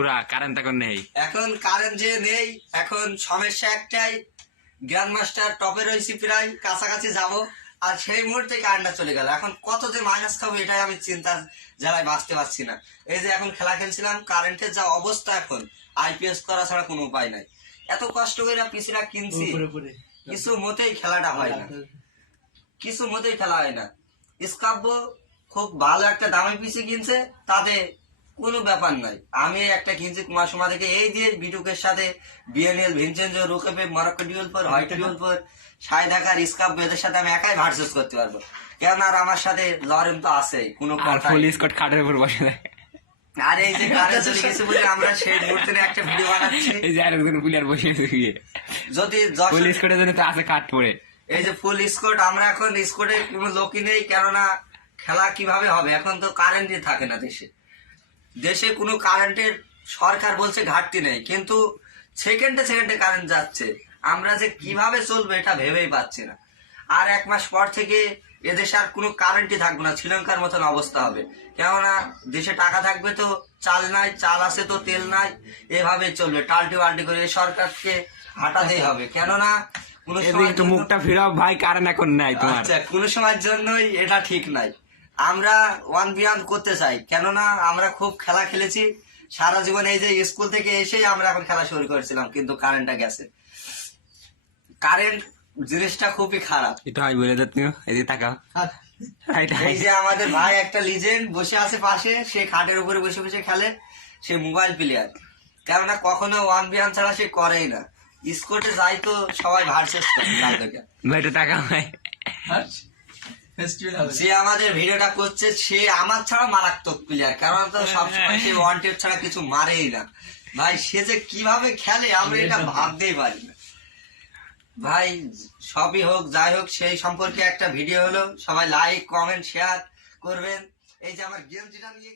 পুরা কারেন্ট এখন নেই, এখন কারেন্ট যে নেই, এখন সমস্যা একটাই, গ্র্যান্ড মাস্টার টপে রয়েছি, প্রায় কাছাকাছি যাব, আর সেই মুহূর্তে কারেন্টটা চলে গেল। এখন কত যে মাইনাস খাবো এটাই আমি চিন্তা জ্বালায় বাঁচতে পারছি না। এই যে এখন খেলা খেলছিলাম, কারেন্টের যা অবস্থা, এখন আইপিএস করা ছাড়া কোনো উপায় নাই। এত কষ্ট করে পিসিটা কিনছি, কিছু মতেই খেলাটা হয় না, কিছু মতেই খেলা হয় না। স্কাব্য খুব ভালো একটা দামি পিসি কিনছে, তাতে কোনো ব্যাপার নাই। আমি একটা কিনছি কুমারসমা থেকে, এই দিয়ে বিটুকের সাথে বিএনএল, ভিনচেঞ্জো, রুকেপে, মরক্কো ডিউলফোর, হোয়াইট ডিউলফোর, সাইদাকার, স্কাব্য, এদের সাথে আমি একাই ভার্সেস করতে পারবো। কেন আর আমার সাথে লরেন তো আছেই, কোনো কথা ফুল স্কট খাটের উপর বসে থাকে। আর এই যে কারেন্ট চলে গেছে বলে আমরা সেই মুহূর্তে একটা ভিডিও বানাচ্ছি। এই যে আরেকজন প্লেয়ার বসে শুয়ে যদি ফুল স্কটের জন্য তো আছে কাট পড়ে। এই যে ফুল স্কোর, আমরা এখন স্কোরে কোনো লোকই নেই, কেননা খেলা কিভাবে হবে, এখন তো কারেন্টই থাকে না দেশে। দেশে কোনো কারেন্টের, সরকার বলছে ঘাটতি নেই, কিন্তু সেকেন্ডে সেকেন্ডে কারেন্ট যাচ্ছে। আমরা যে কিভাবে চলবে এটা ভেবেই পাচ্ছি না। আর 1 মাস পর থেকে এদেশে আর কোনো কারেন্টই থাকবে না, শ্রীলঙ্কার মতন অবস্থা হবে। কেননা দেশে টাকা থাকবে তো চাল নাই, চাল আছে তো তেল নাই, এভাবে চলবে টাল্টি বাল্টি করে। এই সরকারকে হাঁটাতেই হবে, কেননা একটু মুখটা ফিরাও ভাই, কারেন্ট এখন নাই তোমার। আচ্ছা, কোন সময়ের জন্যই এটা ঠিক নাই। আমরা 1v1 করতে চাই, কেননা আমরা খুব খেলা খেলেছি সারা জীবন। এই যে স্কুল থেকে এসেই আমরা এখন খেলা শুরু করেছিলাম, কিন্তু কারেন্টটা গেছে। কারেন্ট জিনিসটা খুবই খারাপ। এটা হয় বলে তুমি এদিকে তাকাও। এই যে আমাদের ভাই একটা লিজেন্ড বসে আছে পাশে, সে খাটের উপরে বসে বসে খেলে, সে মোবাইল প্লেয়ার। কেননা কখনো 1v1 ছাড়া সে করেই না। স্কোরে যাই তো সবাই ভার্সেস করে। ভাইটা টাকা ভাই, যে আমাদের ভিডিওটা করছে সে আমার ছাড়া মারাত্মক প্লেয়ার, কারণ তো সবসময় সে ওয়ান্টেড ছাড়া কিছু মারেই না। ভাই সে যে কিভাবে খেলে আমরা এটা ভাবতেই পারি না। ভাই সবই হোক যাই হোক, সেই সম্পর্কে একটা ভিডিও হলো, সবাই লাইক কমেন্ট শেয়ার করবেন। এই যে আমার গেম যেটা নিয়ে